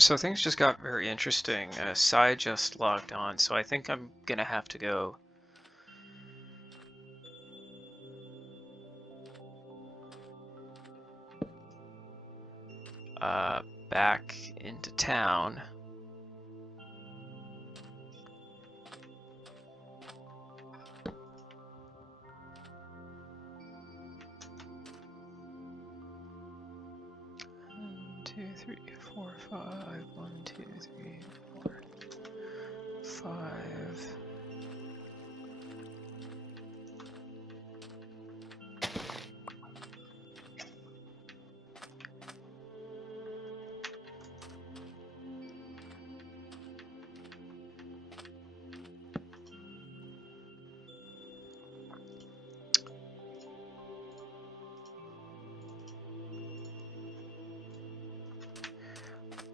So things just got very interesting. Sai just logged on, so I think I'm gonna have to go back into town. One, two, three, four, five. 1, 2, 3, 4, 5.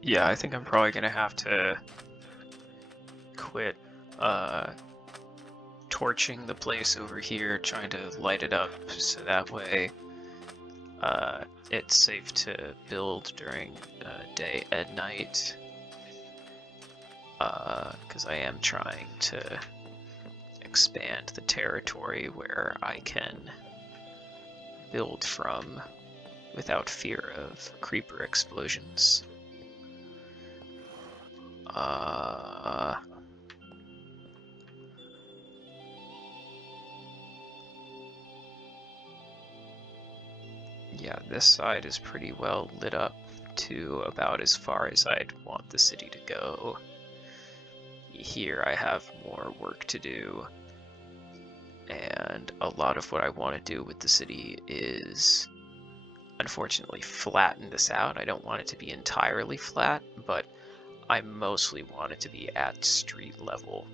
Yeah, I think I'm probably gonna have to quit torching the place over here, trying to light it up so that way it's safe to build during day and night. Because I am trying to expand the territory where I can build from without fear of creeper explosions. Yeah, this side is pretty well lit up to about as far as I'd want the city to go. Here I have more work to do, and a lot of what I want to do with the city is unfortunately flatten this out. I don't want it to be entirely flat, but I mostly want it to be at street level.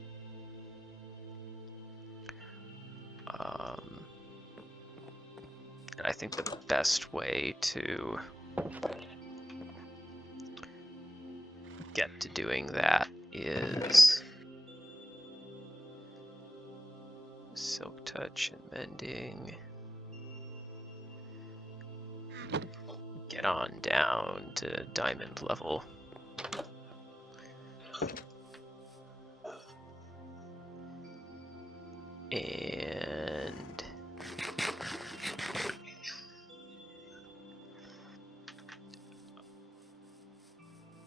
And I think the best way to get to doing that is silk touch and mending. Get on down to diamond level. And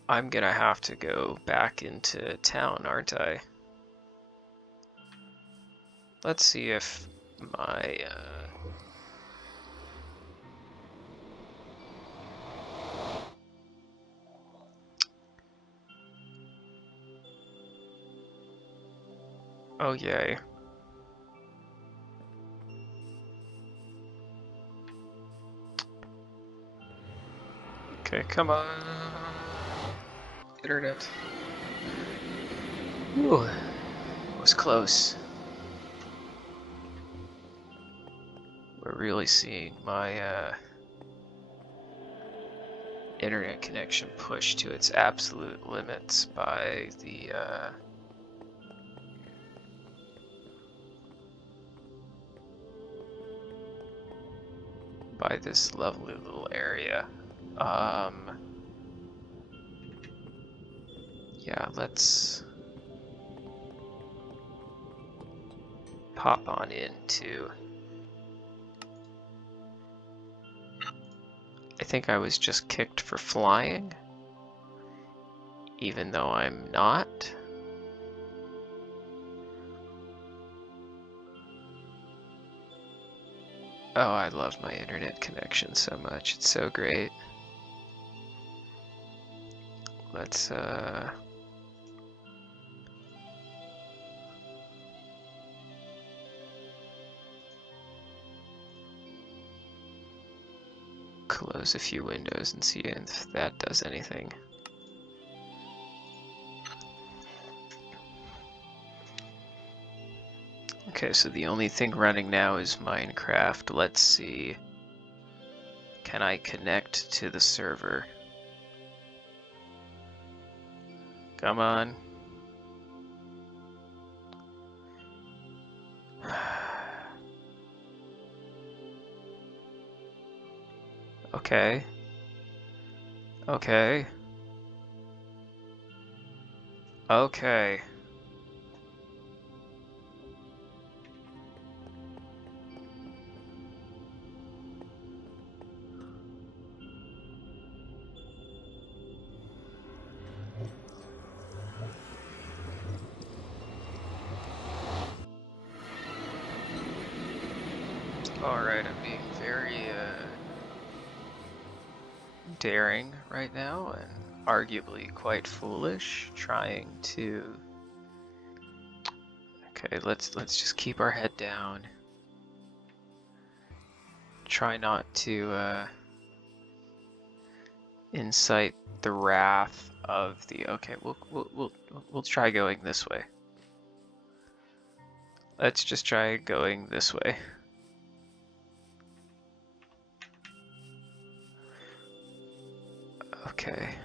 I'm gonna have to go back into town, aren't I? Let's see if my oh yay. Okay, come on. Internet. Ooh, it was close. We're really seeing my internet connection pushed to its absolute limits by the by this lovely little area. Yeah, let's pop on into. I think I was just kicked for flying, even though I'm not. Oh, I love my internet connection so much. It's so great. Let's close a few windows and see if that does anything. Okay, so the only thing running now is Minecraft. Let's see. Can I connect to the server? Come on. Okay. Okay. Okay. Alright, I'm being very, daring right now, and arguably quite foolish, trying to... Okay, let's just keep our head down. Try not to, incite the wrath of the... Okay, we'll try going this way. Let's just try going this way. Okay.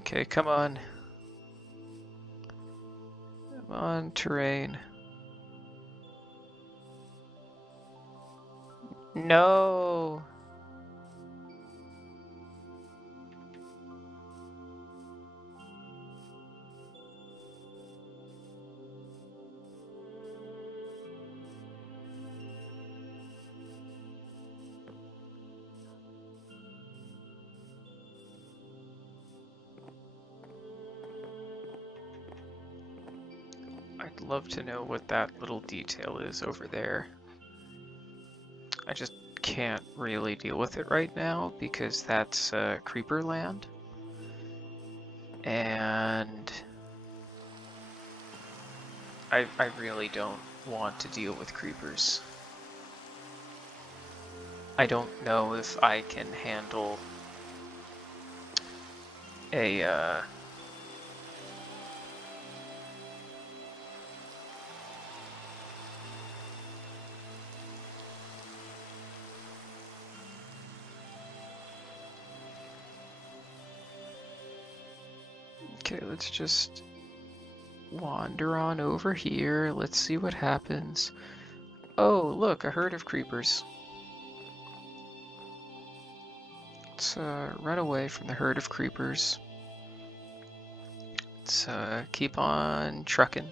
Okay, come on. Come on, terrain. No! I'd love to know what that little detail is over there. I just can't really deal with it right now because that's creeper land. And I really don't want to deal with creepers. I don't know if I can handle a Okay, let's just wander on over here. Let's see what happens. Oh, look, a herd of creepers. Let's run away from the herd of creepers. Let's keep on trucking.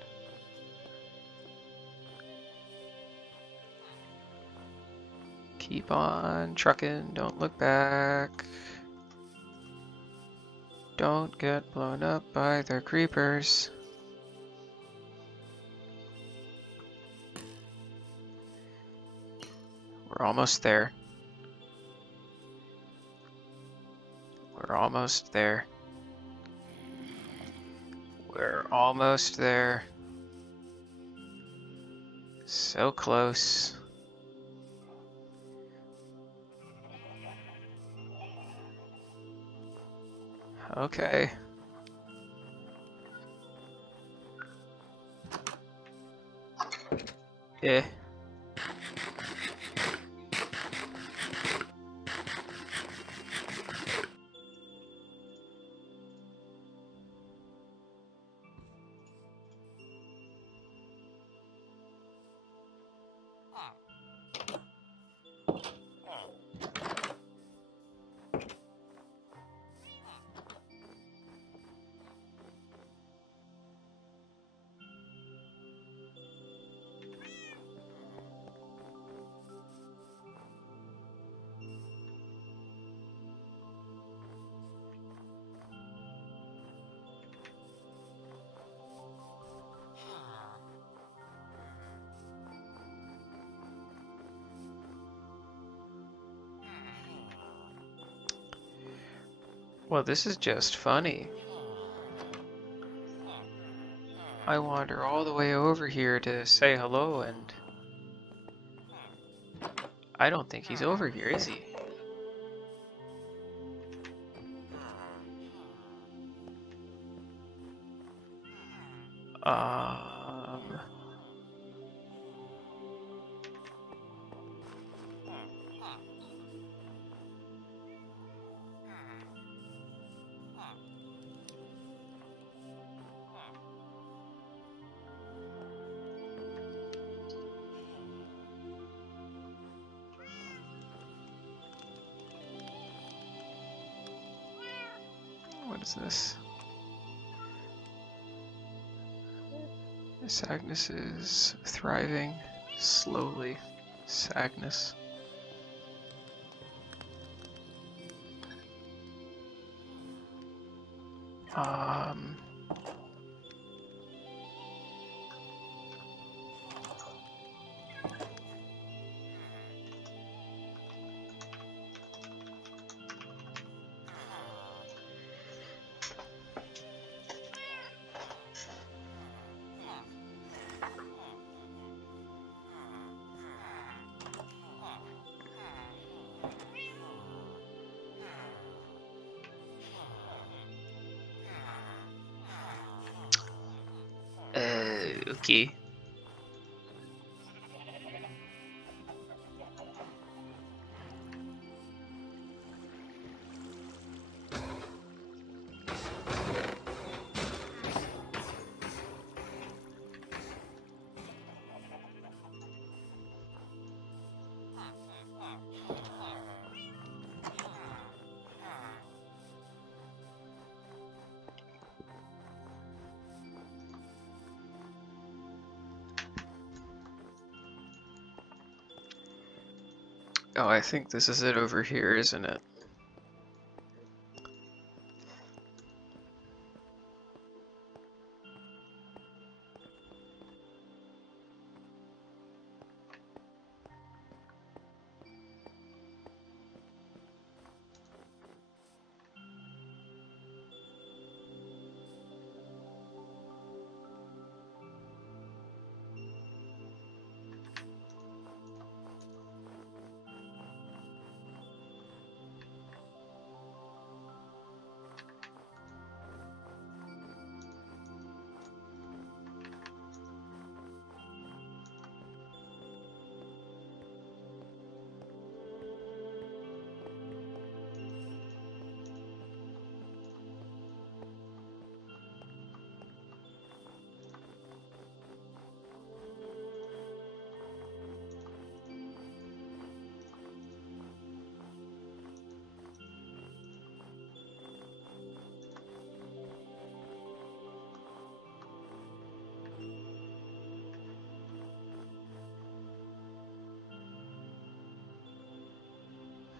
Keep on trucking, don't look back. Don't get blown up by the creepers. We're almost there. We're almost there. We're almost there. So close. Okay. Eh. Well, this is just funny. I wander all the way over here to say hello, and I don't think he's over here, is he? Um... What is this? Sagnus is thriving slowly. Sagnus. Okay. Oh, I think this is it over here, isn't it?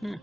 Hmm.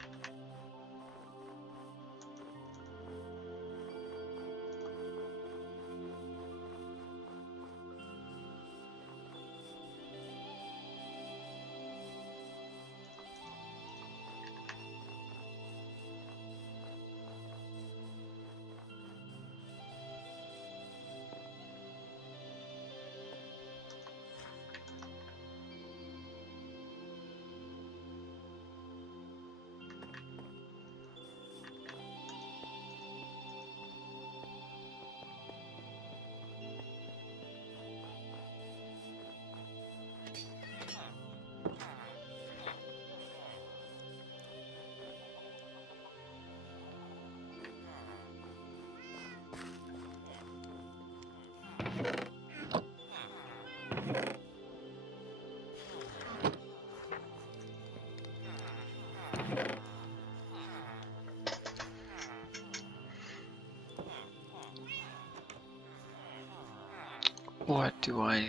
What do I...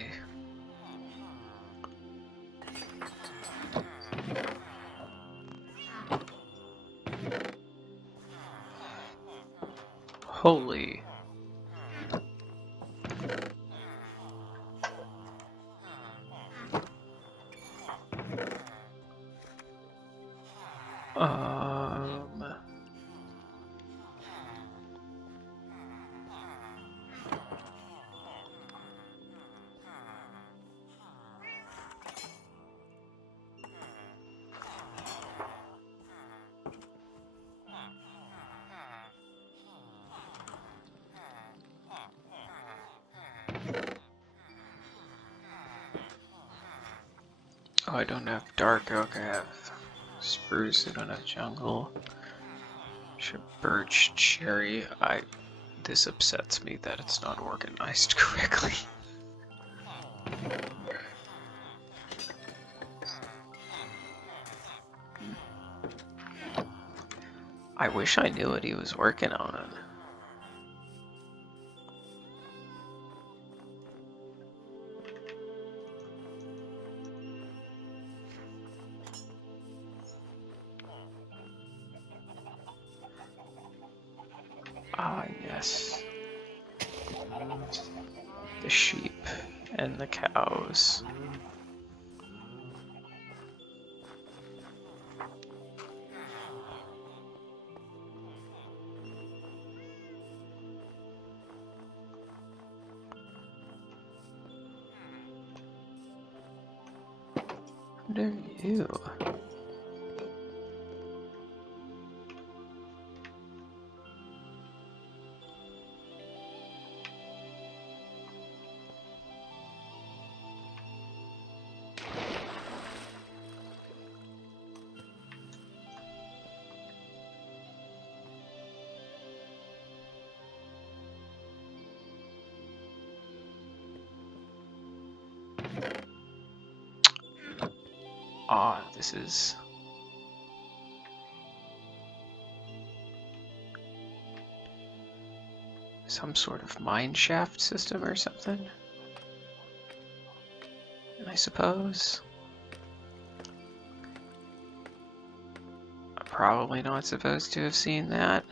Holy... Um... Oh, I don't have dark oak, I have spruce, I don't have jungle. Birch, cherry, this upsets me that it's not organized correctly. I wish I knew what he was working on. Yes. The sheep and the cows. What are you? Ah, this is some sort of mine shaft system or something, I suppose. I'm probably not supposed to have seen that.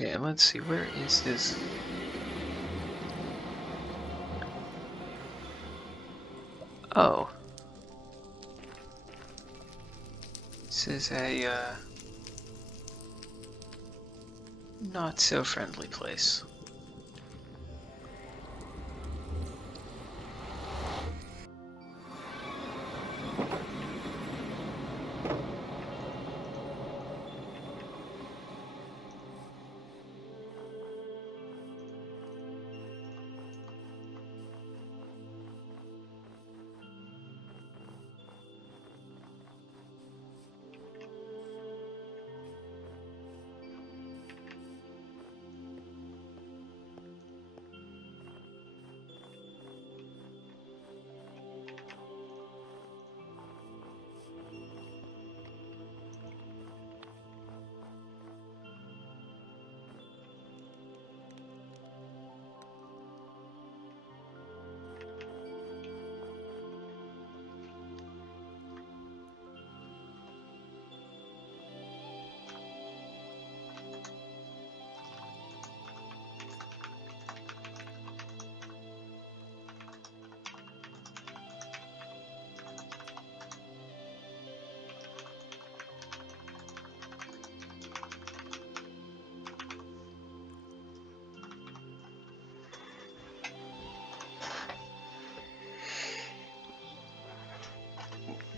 Yeah, let's see, where is this? Oh. This is a, not so friendly place.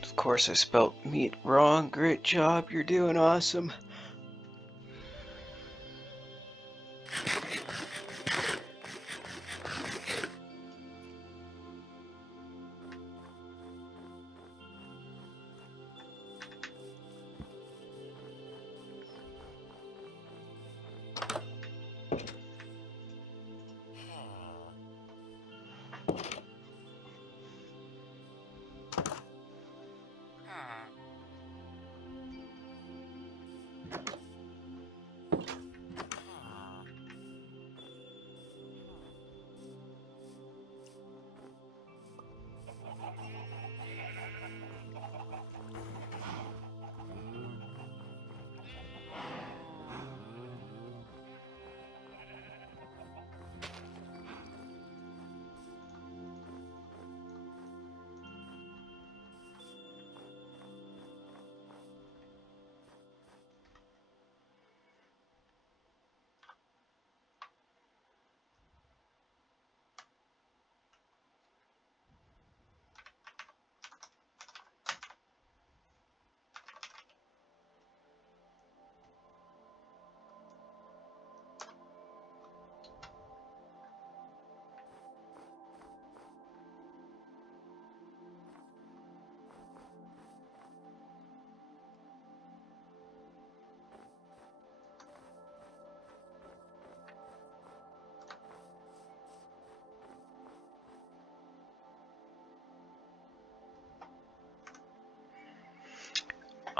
Of course, I spelt meat wrong. Great job, you're doing awesome.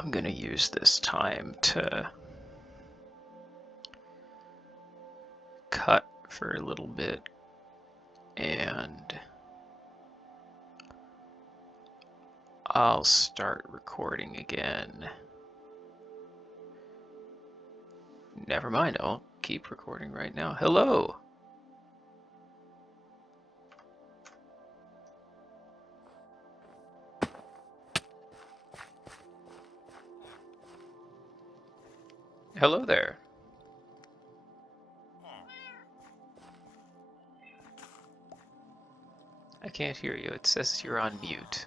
I'm gonna use this time to cut for a little bit, and I'll start recording again. Never mind, I'll keep recording right now. Hello! Hello there. I can't hear you. It says you're on mute.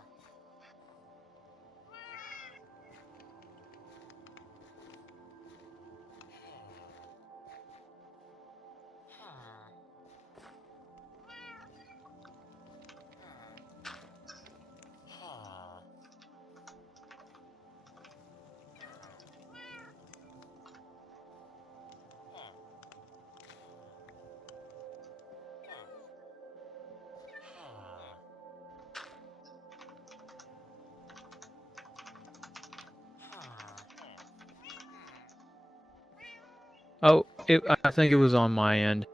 Oh, I think it was on my end.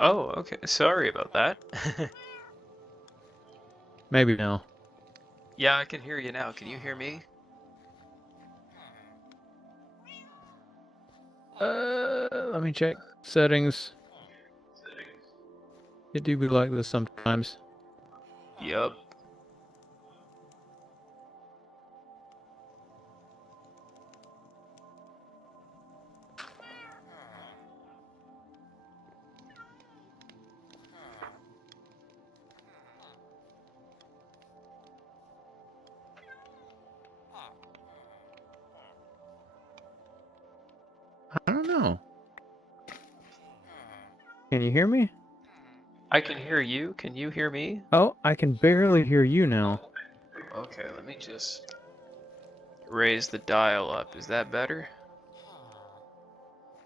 Oh, okay. Sorry about that. Maybe now. Yeah, I can hear you now. Can you hear me? Let me check settings. It do be like this sometimes. Yup. I don't know. Can you hear me? I can hear you. Can you hear me? Oh, I can barely hear you now. Okay, let me just raise the dial up. Is that better?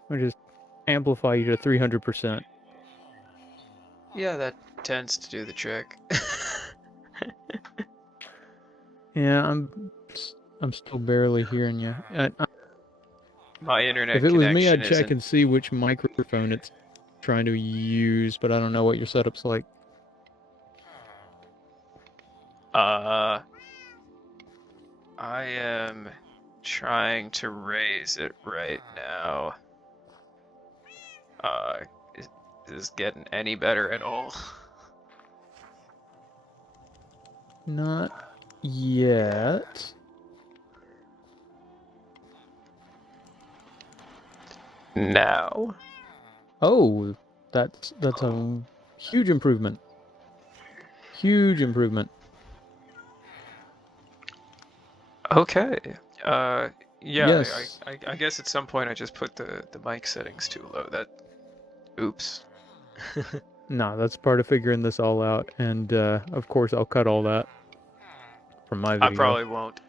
Let me just amplify you to 300%. Yeah, that tends to do the trick. Yeah, I'm still barely hearing you. My If internet it was me, connection I'd check isn't. and see which microphone it's trying to use, but I don't know what your setup's like. I am trying to raise it right now. Uh, is this getting any better at all? Not yet. Now? Oh, that's a huge improvement. Huge improvement. Okay. Yeah, Yes. I guess at some point I just put the mic settings too low. Oops. No, that's part of figuring this all out, and of course I'll cut all that from my I video. probably won't.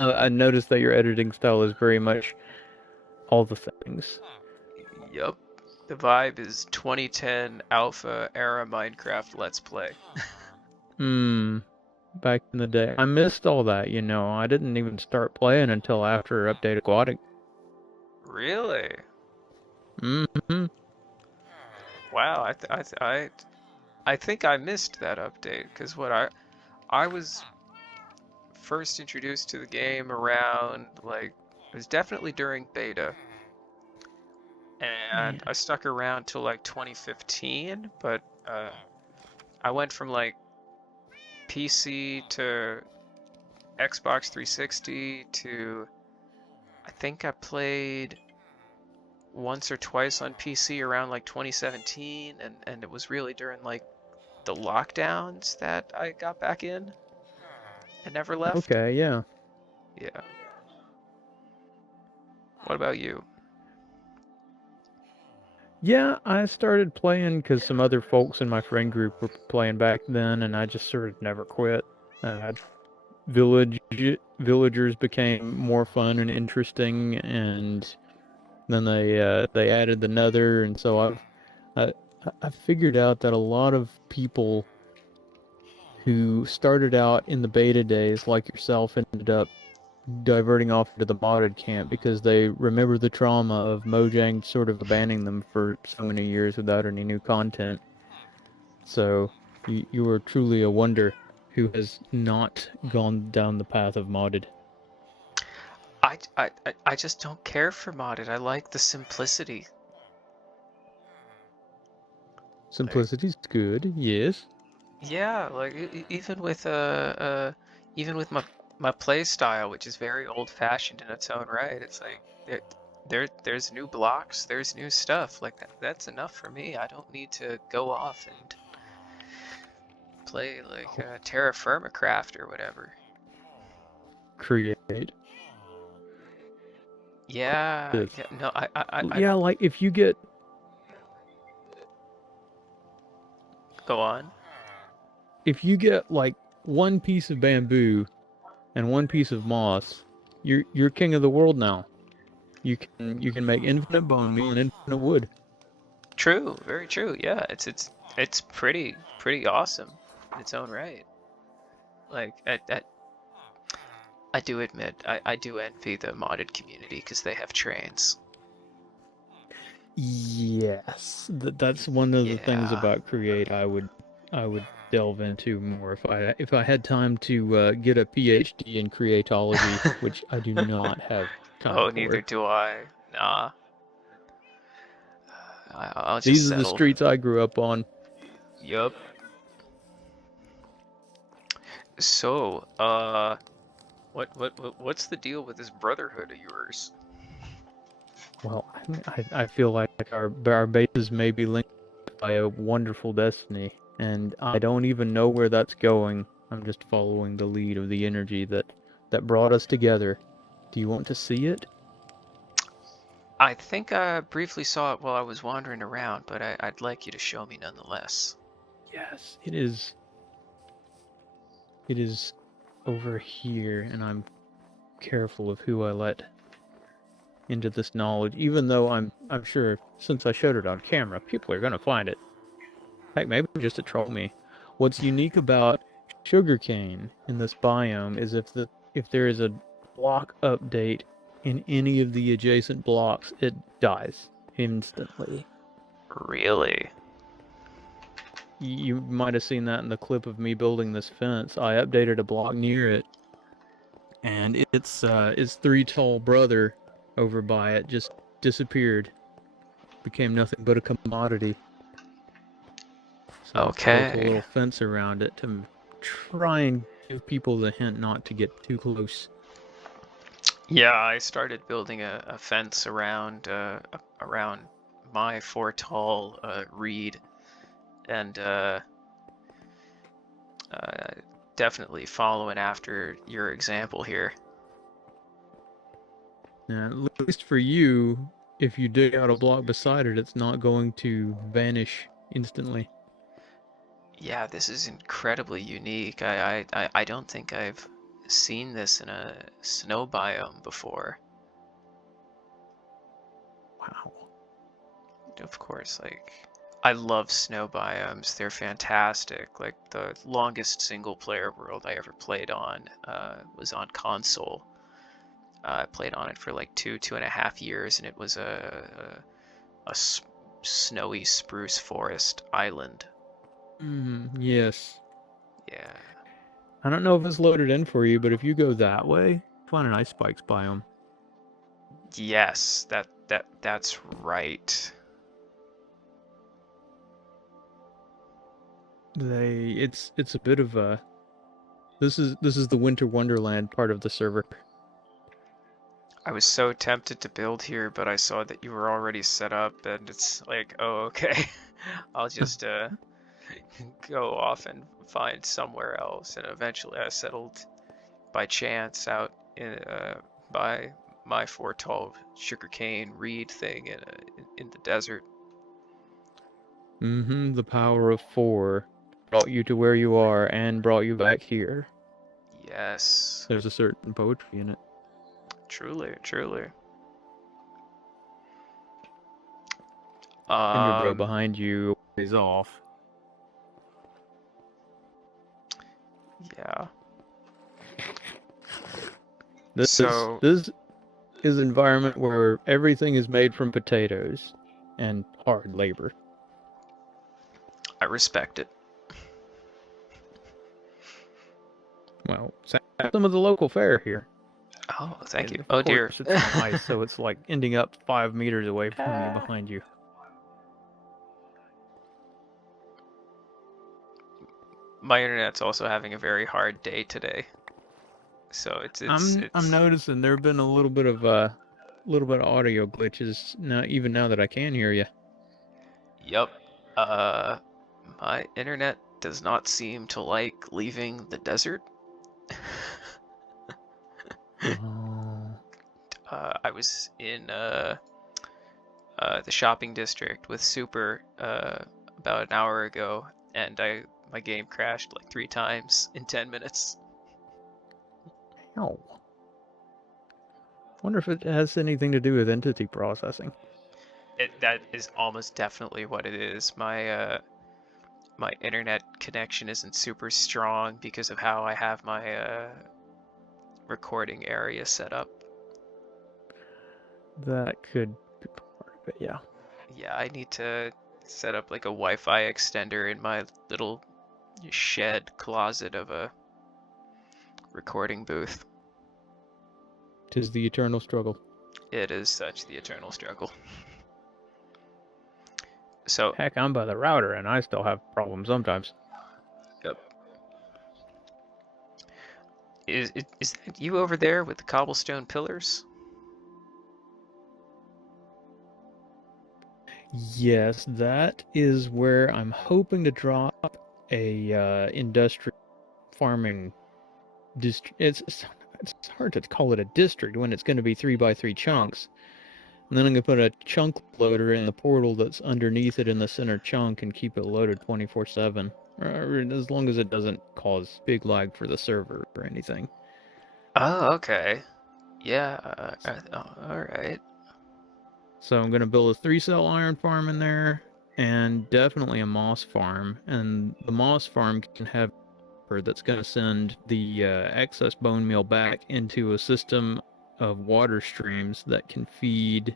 I noticed that your editing style is very much all the things. Yup. The vibe is 2010 alpha era Minecraft Let's Play. Back in the day. I missed all that, you know. I didn't even start playing until after Update Aquatic. Really? Mm-hmm. Wow, I think I missed that update because I was first introduced to the game around like it was definitely during beta, Yeah. and I stuck around till like 2015, but I went from like PC to Xbox 360 to I think I played once or twice on PC around like 2017, and it was really during like the lockdowns that I got back in and never left. Okay, yeah. Yeah. What about you? Yeah, I started playing because some other folks in my friend group were playing back then, and I just sort of never quit. Uh, village villagers became more fun and interesting, and then they added the Nether, and so I I figured out that a lot of people who started out in the beta days like yourself ended up diverting off into the modded camp because they remember the trauma of Mojang sort of abandoning them for so many years without any new content. So you are truly a wonder who has not gone down the path of modded. I just don't care for modded. I like the simplicity. Like, Simplicity's good, yes. yeah, like even with my play style, which is very old fashioned in its own right. It's like there's new blocks, there's new stuff. Like that's enough for me. I don't need to go off and play like Terra Firma Craft or whatever. Create. Yeah, This. yeah, no, I Yeah, like if you get go on. like one piece of bamboo and one piece of moss, you're king of the world now. You can make infinite bone meal and infinite wood. True, very true. Yeah, it's pretty awesome in its own right. Like I do admit I do envy the modded community because they have trains. Yes, that's one of the things Yeah. about Create I would delve into more if I had time to get a PhD in creatology, which I do not have time Oh, neither for. do I. Nah. I'll just These are the settle. streets I grew up on. Yup. So, what's the deal with this brotherhood of yours? Well, I feel like our bases may be linked by a wonderful destiny, and I don't even know where that's going. I'm just following the lead of the energy that brought us together. Do you want to see it? I think I briefly saw it while I was wandering around, but I'd like you to show me nonetheless. Yes, it is. It is over here, and I'm careful of who I let into this knowledge, even though I'm sure since I showed it on camera, people are gonna find it. Heck, maybe just to troll me. What's unique about sugarcane in this biome is if there is a block update in any of the adjacent blocks, it dies instantly. Really? You might have seen that in the clip of me building this fence. I updated a block near it, and its three tall brother over by it just disappeared, became nothing but a commodity. So I built a Okay. little fence around it to try and give people the hint not to get too close. Yeah, I started building a fence around my four tall reed, and uh, definitely following after your example here. And at least for you, if you dig out a block beside it, it's not going to vanish instantly. Yeah, this is incredibly unique. I don't think I've seen this in a snow biome before. Wow. Of course, like I love snow biomes. They're fantastic. Like the longest single player world I ever played on was on console. I played on it for like 2.5 years, and it was a snowy spruce forest island. Yes. Yeah. I don't know if it's loaded in for you, but if you go that way, find an ice spikes biome. Yes, that's right. It's a bit of a this is the Winter Wonderland part of the server. I was so tempted to build here, but I saw that you were already set up, and it's like, oh, okay. I'll just go off and find somewhere else. And eventually I settled by chance out by my four tall sugarcane reed thing in the desert. The power of four brought you to where you are and brought you back here. Yes, There's a certain poetry in it. truly, truly. And your bro Um, behind you is off. Yeah. This So this is an environment where everything is made from potatoes and hard labor. I respect it. Well, some of the local fare here. Oh, thank you. And of Oh dear. course, it's on ice, so it's like ending up 5 meters away from you, behind you. My internet's also having a very hard day today. So I'm noticing there have been a little bit of audio glitches now, even now that I can hear you. Yup. My internet does not seem to like leaving the desert. Oh. I was in the shopping district with Super about an hour ago, and my game crashed like 3 times in 10 minutes. Oh. Wonder if it has anything to do with entity processing. That is almost definitely what it is. My internet connection isn't super strong because of how I have my recording area set up. That could be part of it, yeah. Yeah, I need to set up like a Wi-Fi extender in my little shed closet of a recording booth. 'Tis the eternal struggle. It is such the eternal struggle. So, Heck, I'm by the router and I still have problems sometimes. yep. Is that you over there with the cobblestone pillars? Yes, that is where I'm hoping to drop a industrial farming district. It's hard to call it a district when it's going to be 3x3 chunks. And then I'm going to put a chunk loader in the portal that's underneath it in the center chunk and keep it loaded 24/7. Or as long as it doesn't cause big lag for the server or anything. Oh, okay. Yeah, all right. So I'm going to build a 3-cell iron farm in there and definitely a moss farm. And the moss farm can have that's going to send the excess bone meal back into a system of water streams that can feed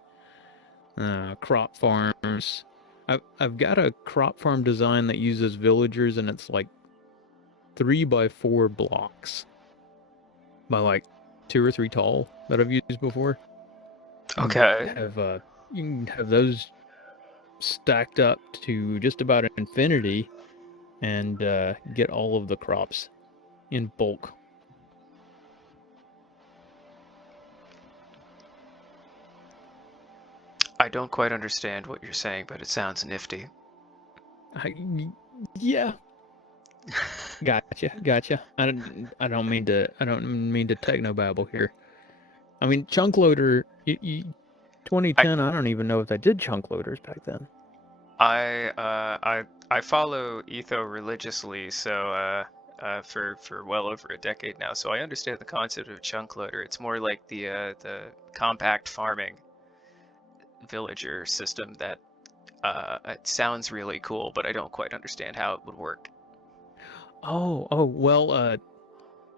crop farms. I've got a crop farm design that uses villagers, and it's like 3x4 blocks by like 2 or 3 tall that I've used before. Okay. You can have those stacked up to just about infinity and get all of the crops in bulk. I don't quite understand what you're saying, but it sounds nifty. Yeah, gotcha. I don't mean to technobabble here. I mean, chunk loader. 2010. I don't even know if they did chunk loaders back then. I follow Etho religiously, so for well over a decade now, so I understand the concept of chunk loader. It's more like the compact farming villager system that it sounds really cool, but I don't quite understand how it would work. Oh, well,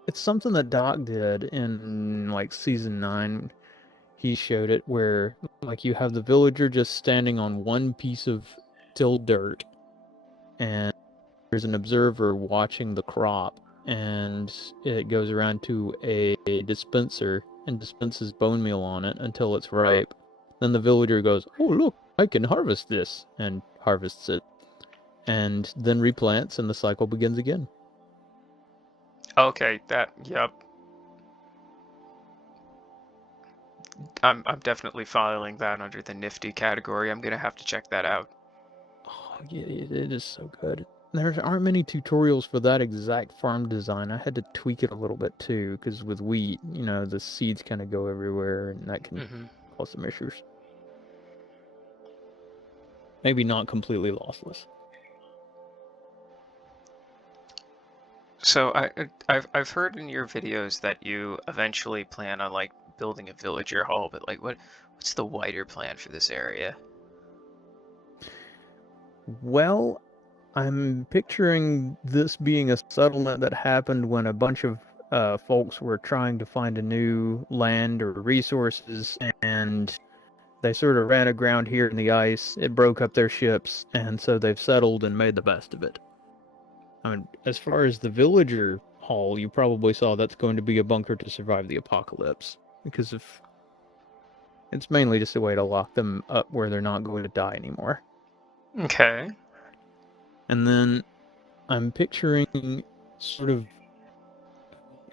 it's something that Doc did in like season 9. He showed it where like you have the villager just standing on one piece of tilled dirt, and there's an observer watching the crop, and it goes around to a dispenser and dispenses bone meal on it until it's ripe. Then the villager goes, "Oh, look, I can harvest this," and harvests it, and then replants, and the cycle begins again. Okay, yep. I'm definitely filing that under the nifty category. I'm gonna have to check that out. Oh, yeah, it is so good. There aren't many tutorials for that exact farm design. I had to tweak it a little bit too, because with wheat, the seeds kind of go everywhere, and that can cause some issues. Maybe not completely lossless. So I've heard in your videos that you eventually plan on like building a villager hall, but like what's the wider plan for this area? Well, I'm picturing this being a settlement that happened when a bunch of folks were trying to find a new land or resources, and they sort of ran aground here in the ice. It broke up their ships, and so they've settled and made the best of it. I mean, as far as the villager hall, you probably saw that's going to be a bunker to survive the apocalypse, because if it's mainly just a way to lock them up where they're not going to die anymore. Okay. And then I'm picturing sort of,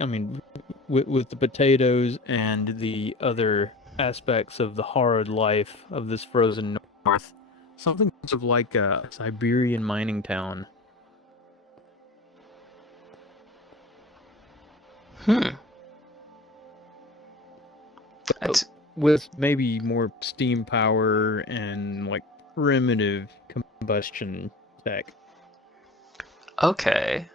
I mean, with the potatoes and the other aspects of the horrid life of this frozen north, something sort of like a Siberian mining town. Hmm. That's With maybe more steam power and like primitive combustion tech. okay.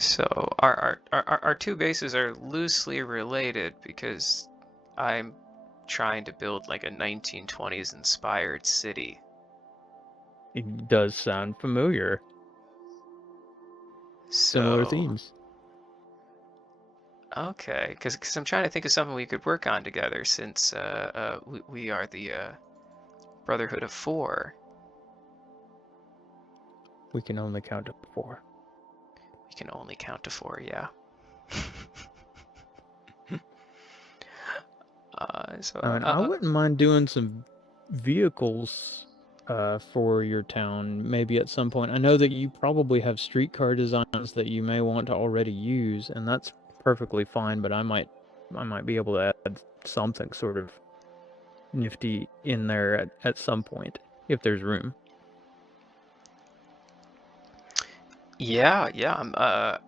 So our two bases are loosely related because I'm trying to build like a 1920s inspired city. It does sound familiar. Similar So, themes. okay, because I'm trying to think of something we could work on together since we are the Brotherhood of Four. We can only count to 4. We can only count to 4, yeah. So I mean, I wouldn't mind doing some vehicles for your town maybe at some point. I know that you probably have streetcar designs that you may want to already use, and that's perfectly fine, but I might be able to add something sort of nifty in there at some point if there's room. yeah, yeah.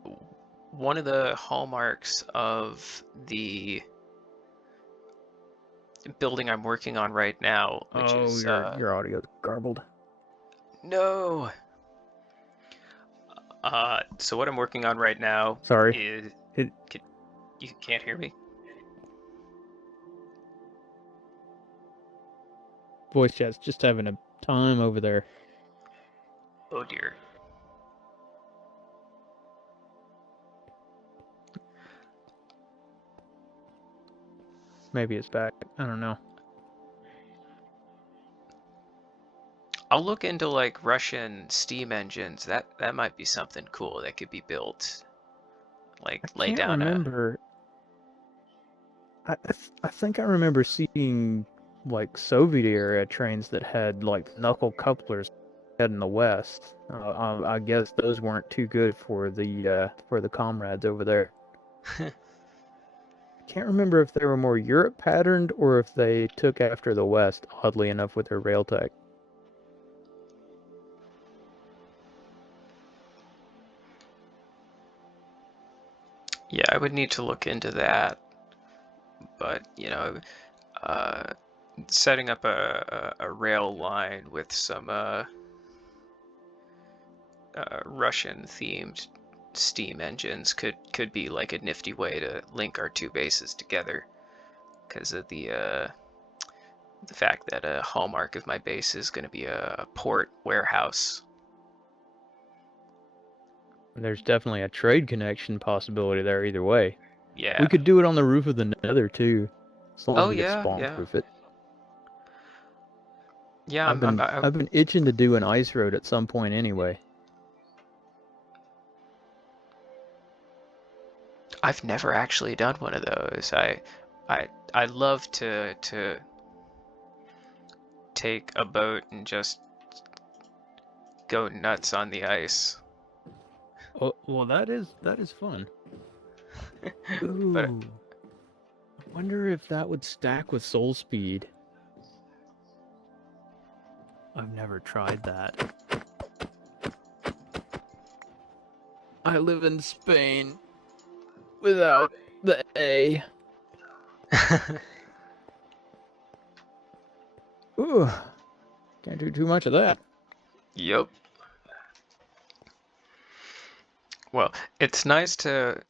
One of the hallmarks of the building I'm working on right now, which Oh, is your audio's garbled. no. So what I'm working on right now Sorry. is It you can't hear me? voice chat's just having a time over there. Oh dear. Maybe it's back. I don't know. I'll look into like Russian steam engines. That might be something cool that could be built. Like I lay can't down a remember. I think I remember seeing like Soviet era trains that had like knuckle couplers head in the west. I guess those weren't too good for the comrades over there. I can't remember if they were more Europe patterned or if they took after the West. Oddly enough, with their rail tech. yeah, I would need to look into that. But uh, setting up a rail line with some Russian themed steam engines could be like a nifty way to link our two bases together because of the fact that a hallmark of my base is going to be a port warehouse. There's definitely a trade connection possibility there either way. Yeah. We could do it on the roof of the Nether too, as long as Oh we could yeah, spawn yeah, proof it. yeah. I've been I've been itching to do an ice road at some point anyway. I've never actually done one of those. I love to take a boat and just go nuts on the ice. Oh, well, that is fun. But Ooh, I wonder if that would stack with soul speed. I've never tried that. I live in Spain without the A. Ooh, can't do too much of that. yep. Well, it's nice to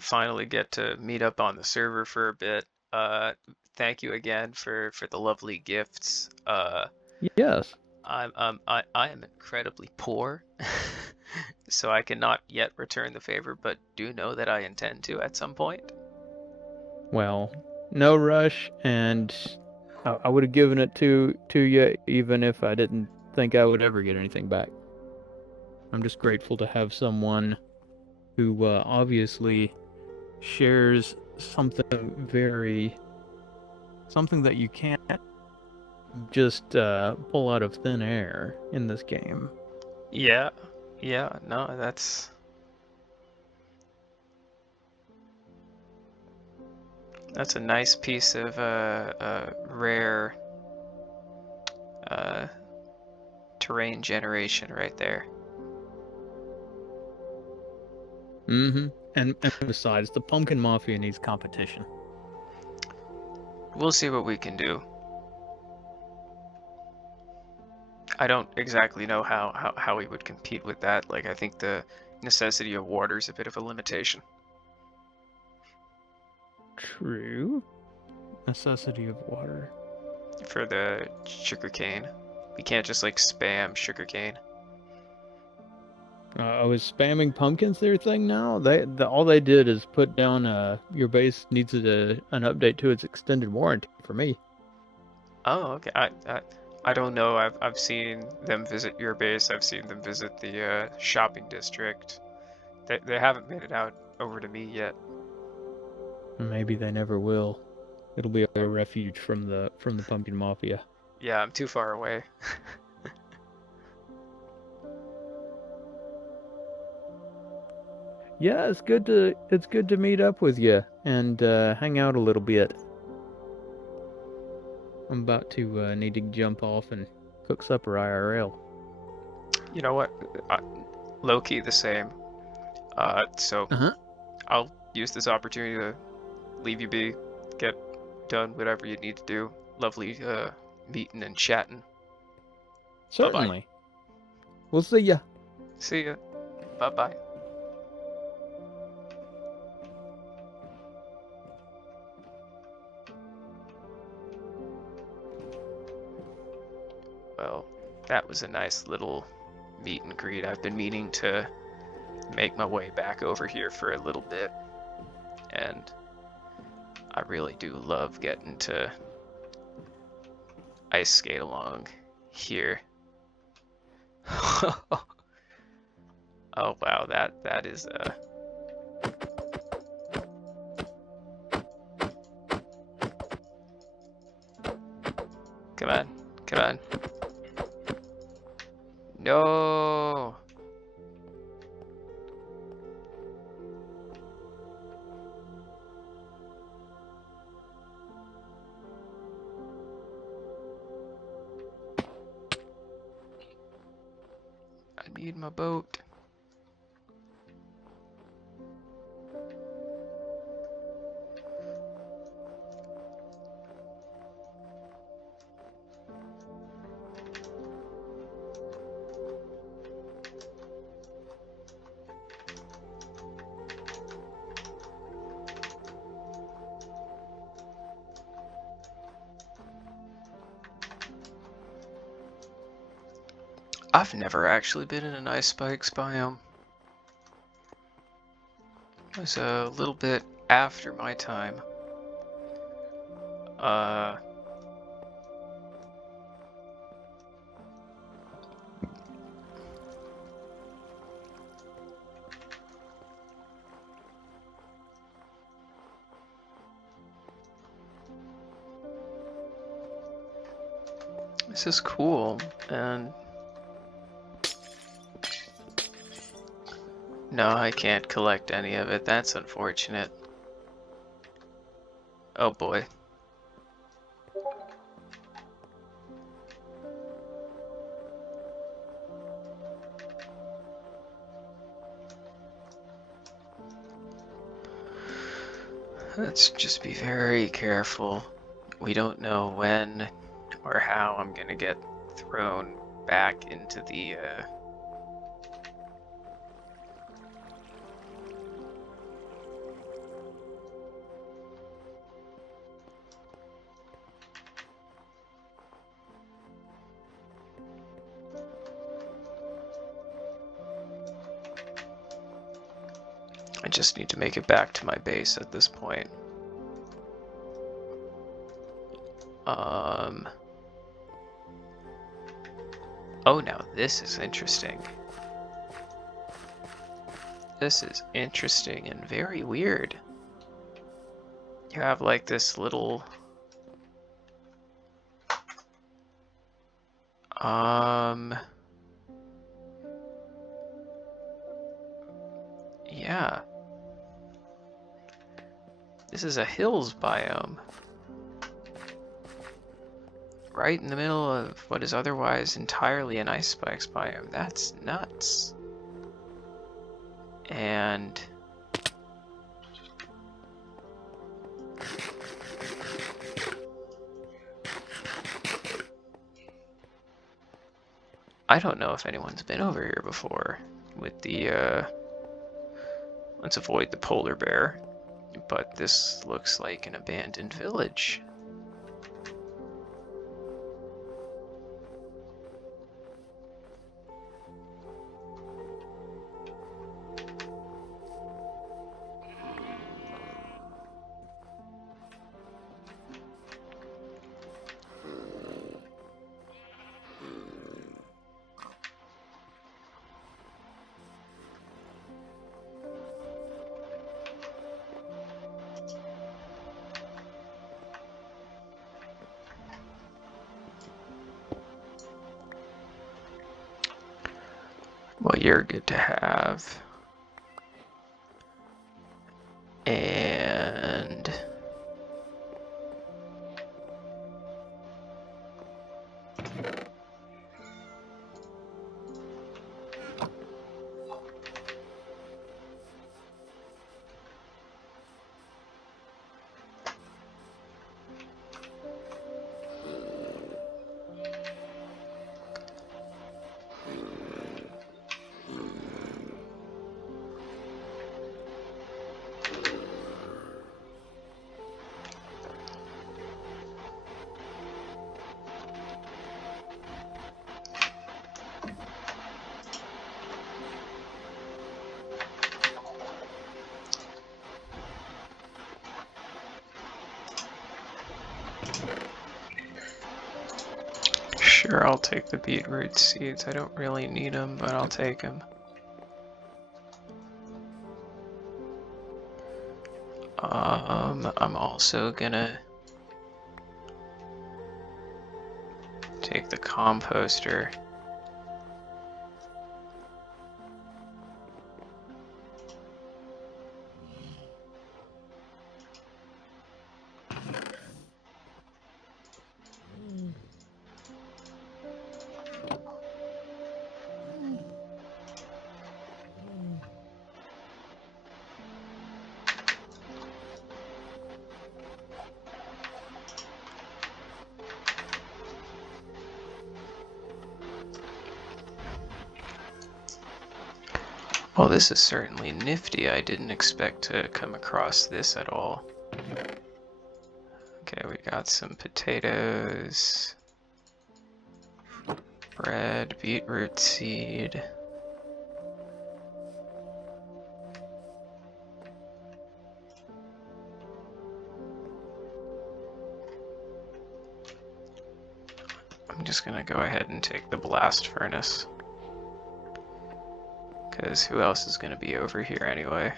finally get to meet up on the server for a bit. Thank you again for the lovely gifts. Yes. I am incredibly poor, so I cannot yet return the favor, but do know that I intend to at some point. Well, no rush, and I would have given it to you even if I didn't think I would ever get anything back. I'm just grateful to have someone who obviously shares something that you can't just pull out of thin air in this game. Yeah, yeah, no, that's a nice piece of rare uh, terrain generation right there. Mm-hmm. And besides, the Pumpkin Mafia needs competition. We'll see what we can do. I don't exactly know how we would compete with that. Like, I think the necessity of water is a bit of a limitation. True. Necessity of water. For the sugarcane. We can't just like spam sugarcane. I was spamming pumpkins their thing now. All they did is put down your base needs an update to its extended warranty for me. Oh, okay. I don't know. I've seen them visit your base. I've seen them visit the shopping district. They haven't made it out over to me yet. Maybe they never will. It'll be a refuge from the Pumpkin Mafia. Yeah, I'm too far away. Yeah, it's good to meet up with you and hang out a little bit. I'm about to need to jump off and cook supper IRL. You know what? Low key the same. So Uh-huh. I'll use this opportunity to leave you be, get done whatever you need to do. Lovely meeting and chatting. Bye bye. Certainly. We'll see ya. See ya. Bye bye. Well, that was a nice little meet and greet. I've been meaning to make my way back over here for a little bit, and I really do love getting to ice skate along here. Oh wow, that is come on, come on. No. I need my boat. I've never actually been in an ice spikes biome. It was a little bit after my time. Uh, this is cool, and no, I can't collect any of it. That's unfortunate. Oh boy. Let's just be very careful. We don't know when or how I'm gonna get thrown back into the I just need to make it back to my base at this point. Oh, now this is interesting. This is interesting and very weird. You have like this little... Yeah. This is a hills biome. Right in the middle of what is otherwise entirely an ice spikes biome. That's nuts. And... I don't know if anyone's been over here before with the, let's avoid the polar bear, but this looks like an abandoned village. Well, you're good to have. And... Sure, I'll take the beetroot seeds. I don't really need them, but I'll take them. I'm also gonna take the composter. Well, this is certainly nifty. I didn't expect to come across this at all. Okay, we got some potatoes, bread, beetroot seed. I'm just gonna go ahead and take the blast furnace. Because who else is going to be over here anyway?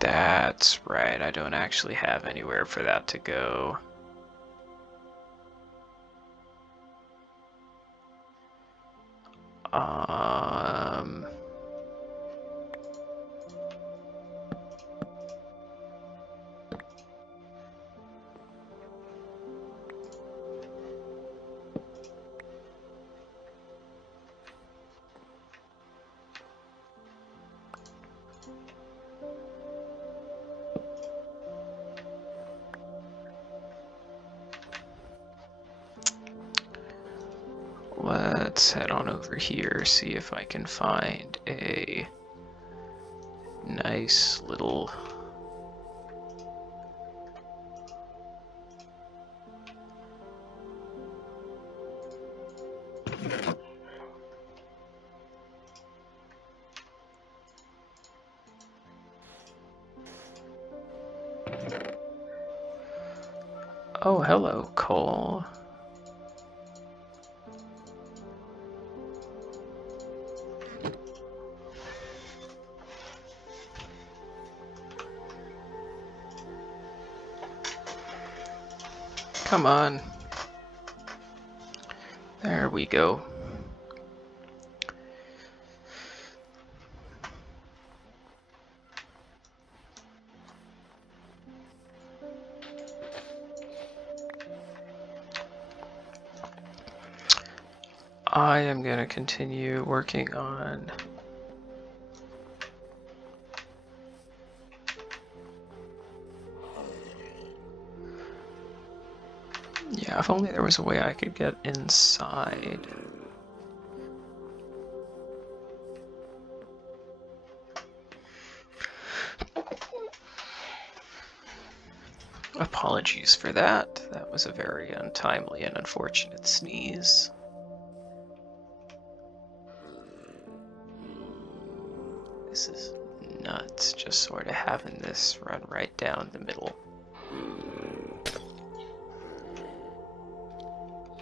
That's right, I don't actually have anywhere for that to go. let's head on over here, see if I can find a nice little... Oh, hello, Cole. Come on. There we go. I am going to continue working on... Yeah, if only there was a way I could get inside. Apologies for that. That was a very untimely and unfortunate sneeze. This is nuts, just sort of having this run right down the middle.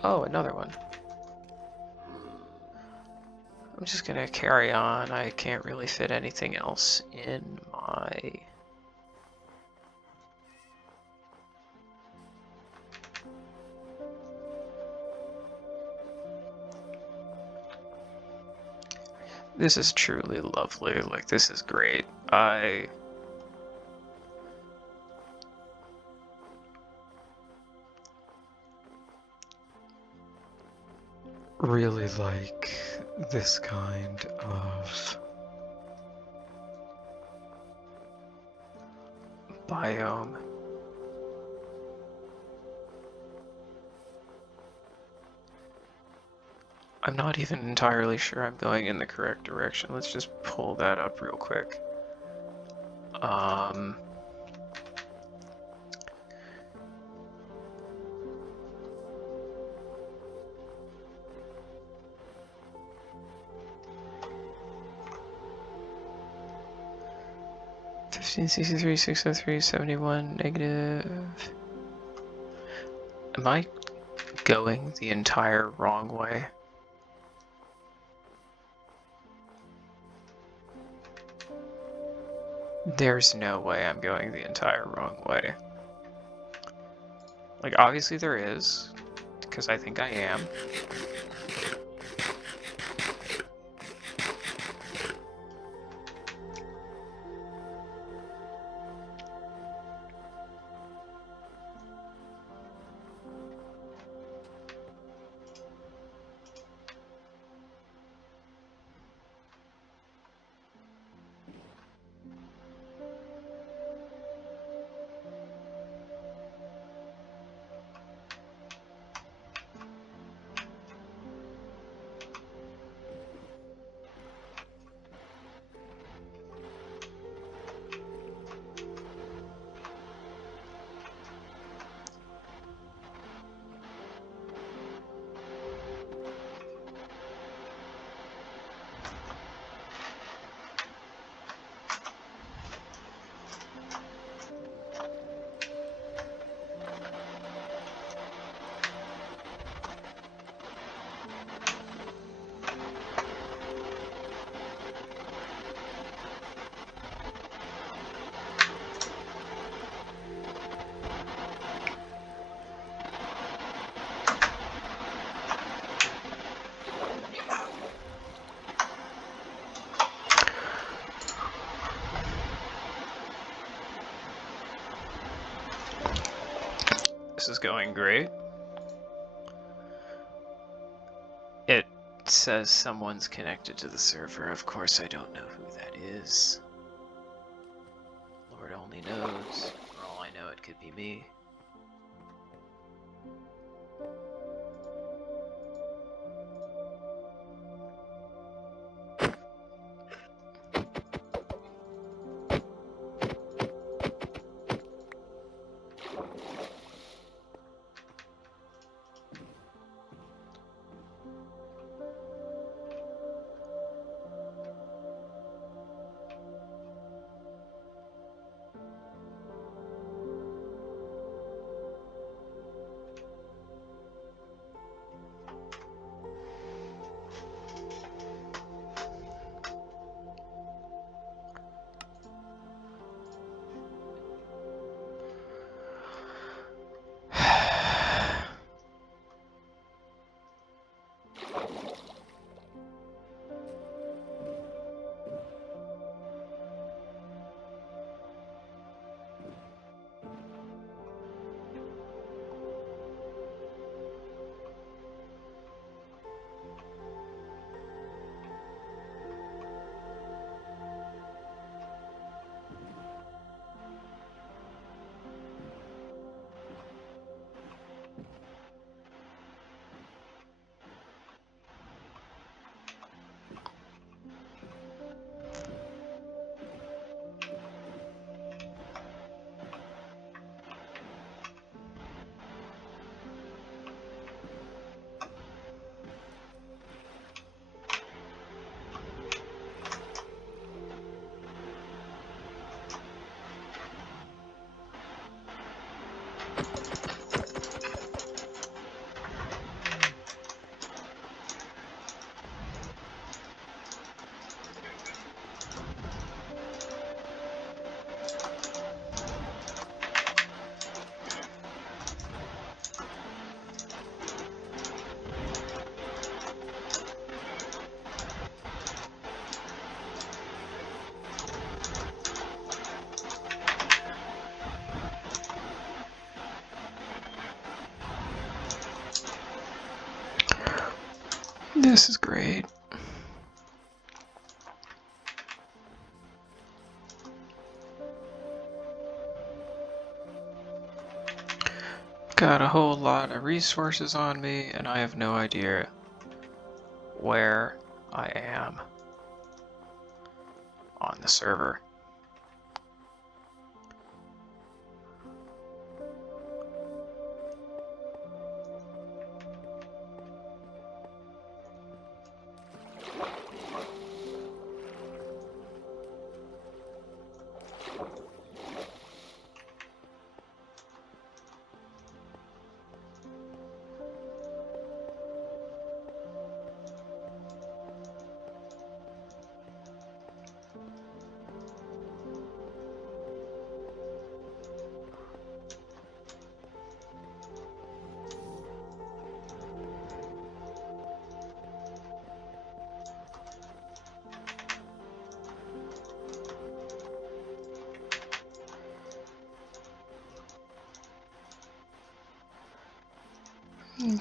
Oh, another one. I'm just gonna carry on. I can't really fit anything else in my... This is truly lovely. Like, this is great. I really like this kind of biome. I'm not even entirely sure I'm going in the correct direction. Let's just pull that up real quick. 1563, 603, 71, negative. Am I going the entire wrong way? There's no way I'm going the entire wrong way. Like, obviously there is, because I think I am. This is going great. It says someone's connected to the server. Of course I don't know who that is. Lord only knows. For all I know, it could be me. This is great. Got a whole lot of resources on me, and I have no idea where I am on the server.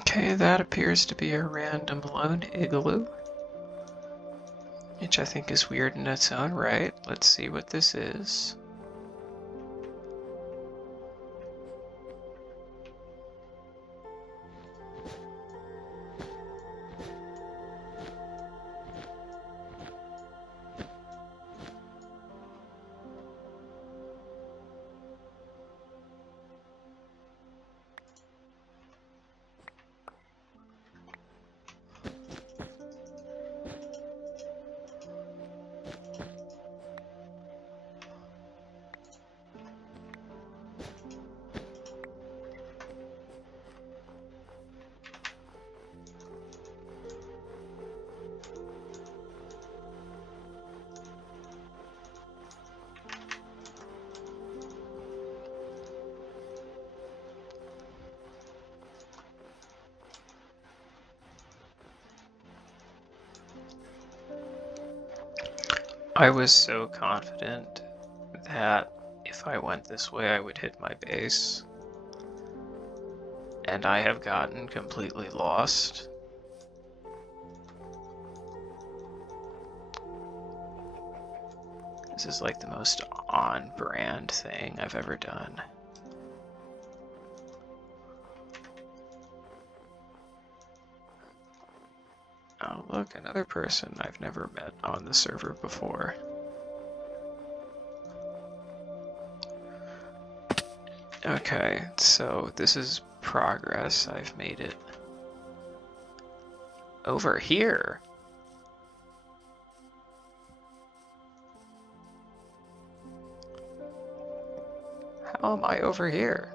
Okay, that appears to be a random lone igloo, which I think is weird in its own right. Let's see what this is. I was so confident that if I went this way I would hit my base, and I have gotten completely lost. This is like the most on-brand thing I've ever done. Oh look, another person I've never met on the server before. Okay, so this is progress. I've made it over here. How am I over here?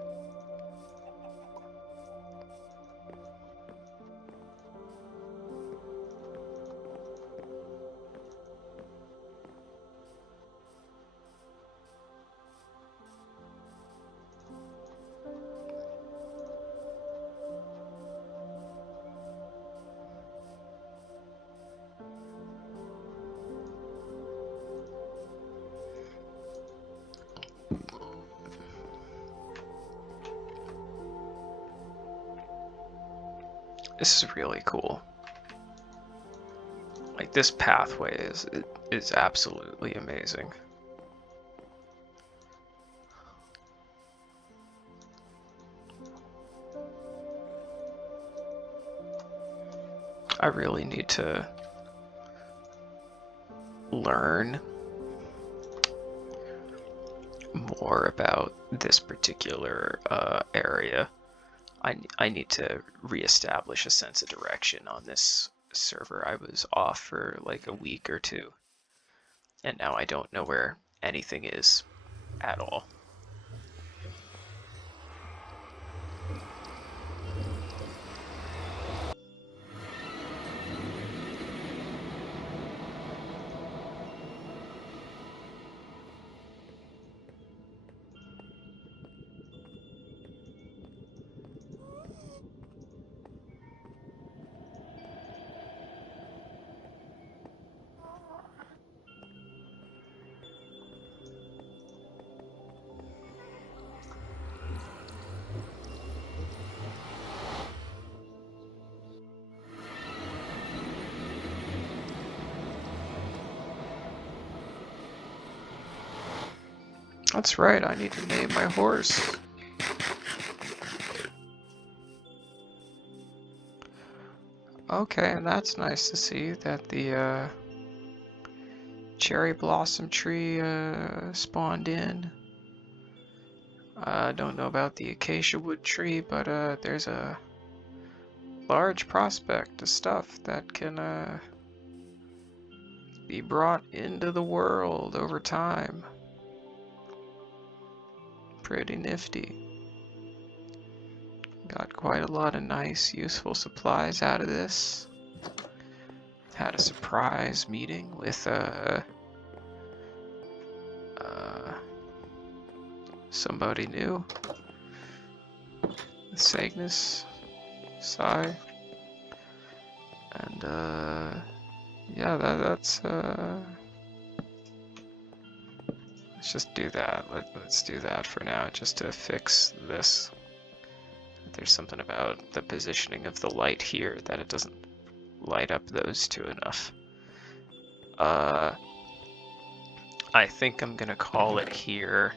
This is really cool. Like, this pathway is absolutely amazing. I really need to learn more about this particular area. I need to reestablish a sense of direction on this server. I was off for like a week or two, and now I don't know where anything is at all. That's right, I need to name my horse. Okay, and that's nice to see that the cherry blossom tree spawned in. I don't know about the acacia wood tree, but there's a large prospect of stuff that can be brought into the world over time. Pretty nifty. Got quite a lot of nice, useful supplies out of this. Had a surprise meeting with somebody new. Cygnus, Psy, and yeah, that's let's just do that. Let's do that for now, just to fix this. There's something about the positioning of the light here that it doesn't light up those two enough. I think I'm gonna call it here.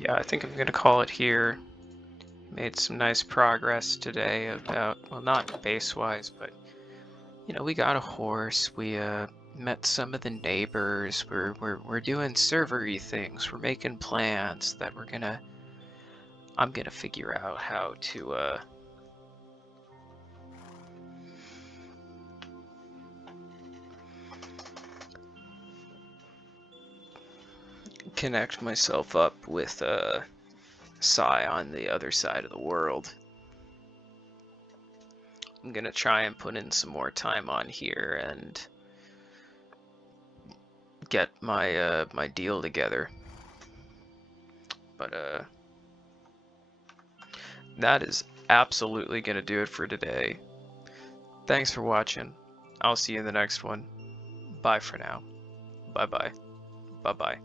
Yeah, I think I'm gonna call it here. Made some nice progress today about, well, not base-wise, but, you know, we got a horse, we met some of the neighbors, we're doing server-y things, we're making plans that I'm gonna figure out how to connect myself up with Psy on the other side of the world. I'm gonna try and put in some more time on here and get my my deal together. But that is absolutely gonna do it for today. Thanks for watching. I'll see you in the next one. Bye for now. Bye bye. Bye bye.